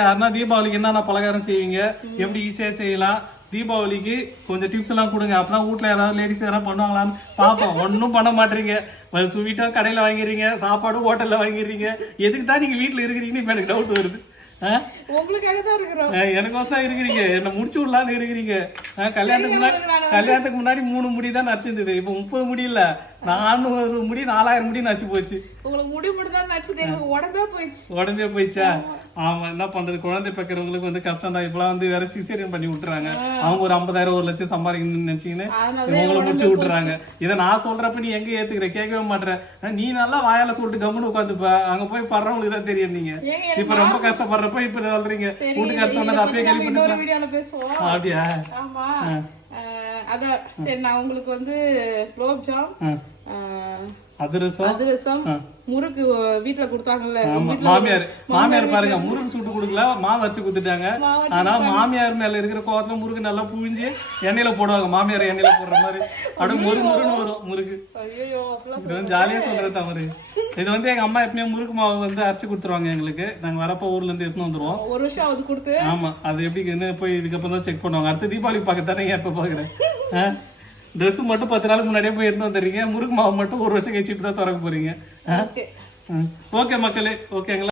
யாருன்னா தீபாவளிக்கு என்னென்ன பலகாரம் செய்வீங்க, எப்படி ஈஸியா செய்யலாம், தீபாவளிக்கு கொஞ்சம் டிப்ஸ் எல்லாம் கொடுங்க. அப்பதான் வீட்டுல ஏதாவது லேடிஸ் எல்லாம் பண்ணுவாங்களான்னு பாப்போம். ஒன்னும் பண்ண மாட்டீங்க, ஸ்வீட்டா கடையில வாங்கிடுறீங்க, சாப்பாடு ஹோட்டல்ல வாங்கிடுறீங்க. எதுக்கு தான் நீங்க வீட்டுல இருக்கிறீங்கன்னு இப்ப எனக்கு டவுட் வருது. உங்களுக்காக தான் இருக்கிறோம். எனக்கோசம் இருக்கிறீங்க, என்ன முடிச்சு விடலான்னு இருக்கிறீங்க. கல்யாணத்துக்கு முன்னாடி 3 முடி தான் நடிச்சிருந்தது, இப்ப 30 முடி இல்ல, 400 முடி 4000 முடி நச்சு போச்சு. உங்களுக்கு முடி மட்டும் தான் நச்சுது, எனக்கு உடம்பே போயிடுச்சா? ஆமா, என்ன பண்றது, குழந்தை பெக்கிறவங்களுக்கு வந்து கஷ்டம் தான். இப்பெல்லாம் வந்து வேற சிசேரியன் பண்ணி விட்டுறாங்க. அவங்க ஒரு 50,000 1 லட்சம் சம்பாதிக்கணும்னு நினைச்சீங்கன்னு உங்களை முடிச்சு விட்டுறாங்க. இதை நான் சொல்றப்ப நீ எங்க ஏத்துக்கிற, கேட்கவே மாட்டேற. நீ நல்லா வாயால சொல்லிட்டு கம்முன்னு உட்காந்துப்ப, அங்க போய் படுறவங்களுக்கு தான் தெரியும். நீங்க இப்ப ரொம்ப கஷ்டப்படுறப்ப இப்ப சொல்றீங்க, வீட்டுக்கார சொன்னது அப்பயே கேள்விப்பட்டு. அப்படியா? ஆமா, அதான் சரி. நான் உங்களுக்கு வந்து குலோப் ஜாம், அதிரசம், முறுக்கு வீட்டுல கொடுத்தாங்கல்ல. மாமியார் பாருங்க, முறுக்கு சுட்டு கொடுக்கல, மாவு அரைச்சு கொடுத்துட்டாங்க. ஆனா மாமியார் மேல இருக்கிற கோவத்துல முறுக்கு நல்லா புழிஞ்சு எண்ணெயில போடுவாங்க. மாமியார் எண்ணெயில போடுற மாதிரி அப்படியே மொறுன்னு வரும் முறுக்கு. இது வந்து ஜாலியா சொல்றது தவறு. இது வந்து எங்க அம்மா எப்பவுமே முறுக்கு மாவு வந்து அரைச்சு கொடுத்துருவாங்க எங்களுக்கு. நாங்க வரப்ப ஊர்ல இருந்து எடுத்துன்னு வந்துருவோம். ஒரு வருஷம் அது கொடுத்து. ஆமா, அது எப்படி போய் இதுக்கப்புறம் தான் செக் பண்ணுவாங்க. அடுத்த தீபாவளி பார்க்கத்தானே எப்ப பாக்குறேன். ட்ரெஸ் மட்டும் 10 நாளுக்கு முன்னாடியே போய் எடுத்து வந்துடுறீங்க, முறுக்கு மாவு மட்டும் 1 வருஷம் கழிச்சுட்டு தான் திறக்க போறீங்க. ஓகே மக்களே, ஓகேங்களா?